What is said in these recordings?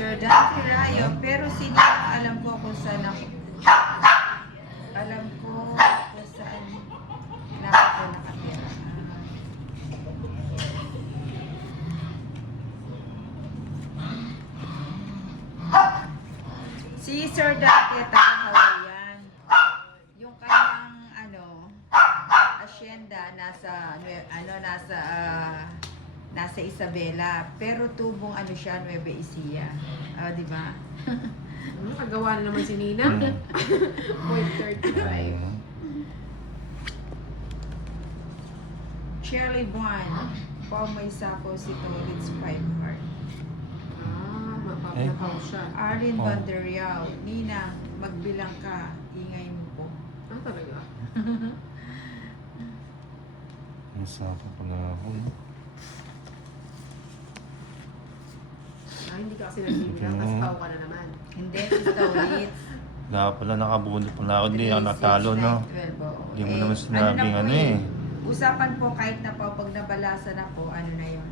Sir Dante Rayo, pero sino ang alam ko kung saan ako. Alam ko kung saan ako nakatira. Si Sir Dante, taga-Hawaiian. Yung kanyang asyenda nasa Isabela, pero tubong siya, Nueva Ecija. Di ba? Kagawa na naman si Nina. 0.35. Shirley Buwan, Paul may sapo si Tolitz 5 heart. Mapapakaw siya. Arlene Banderial, Nina, magbilang ka, ingay mo po. Talaga? Masapa pala ako. Hindi ka kasi nagbibilang, tapos tao ka na naman. Hindi, si Tolitz. Wala pala, nakabunot pala ako. Hindi ako natalo, no? Hindi mo naman sinabing Usapan po kahit na po, pag nabalasa na po, na yun?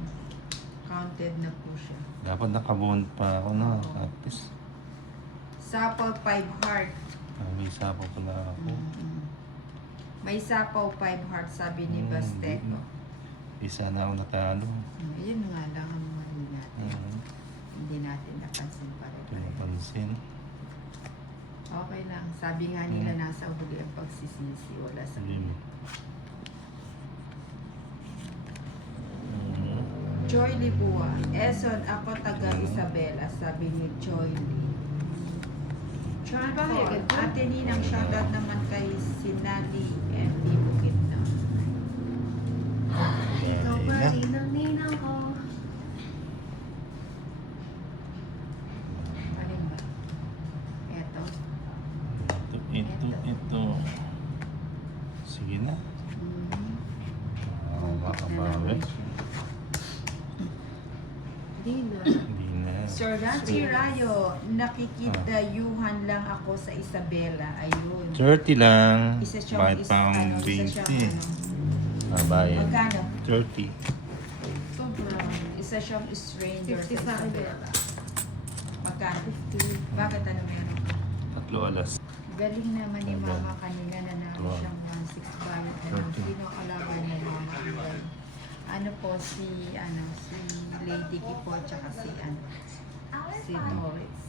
Counted na po siya. Dapat nakabunot pa ako, no? Tapos, Sapaw 5 heart. may sapo pala ako. May sapaw 5 heart, sabi ni Basteco. Isa na ako natalo. Yun nga lang ang mali natin. Hindi natin napansin pa rin. Pinapansin. Okay lang. Sabi nga nila nasa huli ang pagsisisi. Wala sa Joy Libua. Eson, ako taga Isabela. Sabi ni Joy Lee. Ate Ninang, shoutout naman kay Sinali MB Bukidnon. Ikaw pa rin ang ninang ko. Alin ba? Eto. Ito. Sige na. Makabawi. Hindi na. Hindi na. Sir Ranchi Rayo, nakikitayuhan lang ako sa Isabela. Ayun. 30 lang. Isa siyang Bakit pang 20? Bayad. Magkano? 30. Sobrang. Isa siyang stranger 50 sa sa akin. Isabela. Magkano? 50. Bakit meron? 3 alas. Galing naman ni Mama kanina na namin siyang 1.6 bayad. Sino kalaban ni Mama? Si Lady Kipo tsaka si Morris.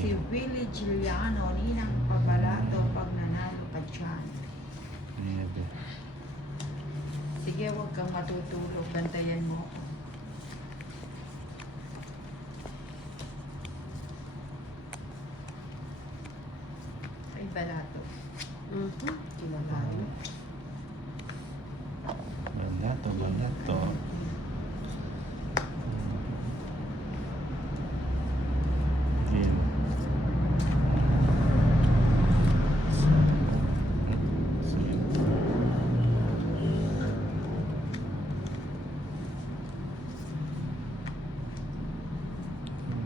Si Willie Giuliano, Ninang Pabalato pag nanalo ka dyan. Sige, huwag kang matutulog. Bantayan mo ako. Ay, balato. Kilalayo. Balato.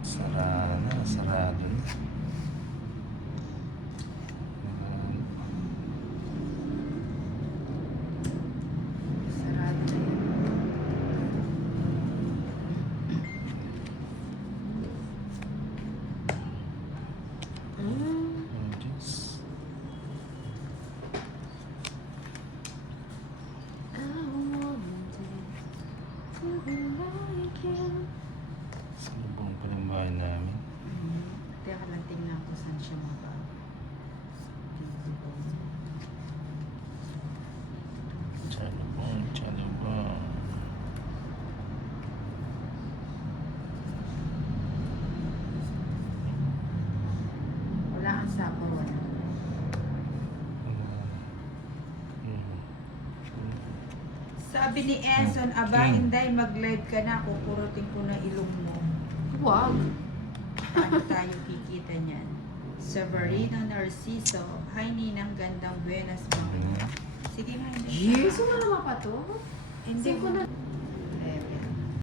Sarado na. Sarado na yan. Salubong pa ng bahay namin. Teka lang, tingnan ko saan siya mabago. Salubong. Wala kang sapaw, wala. Sabi ni Enson, Inday, mag-live ka na, kukurutin ko na ilong mo. Wag. Paano tayo kikita niyan? Severino Narciso, hi Ninang, gandang buenas mga. Sige nga, hindi. Yes, wala naman pa to. Hindi ko na.